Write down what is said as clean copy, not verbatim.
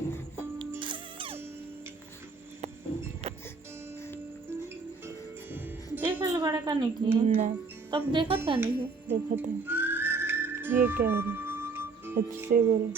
देख लो बड़ा करने की ना तब देखत करने की। देखा था। ये क्या हो रहा है? अच्छे से बोलो।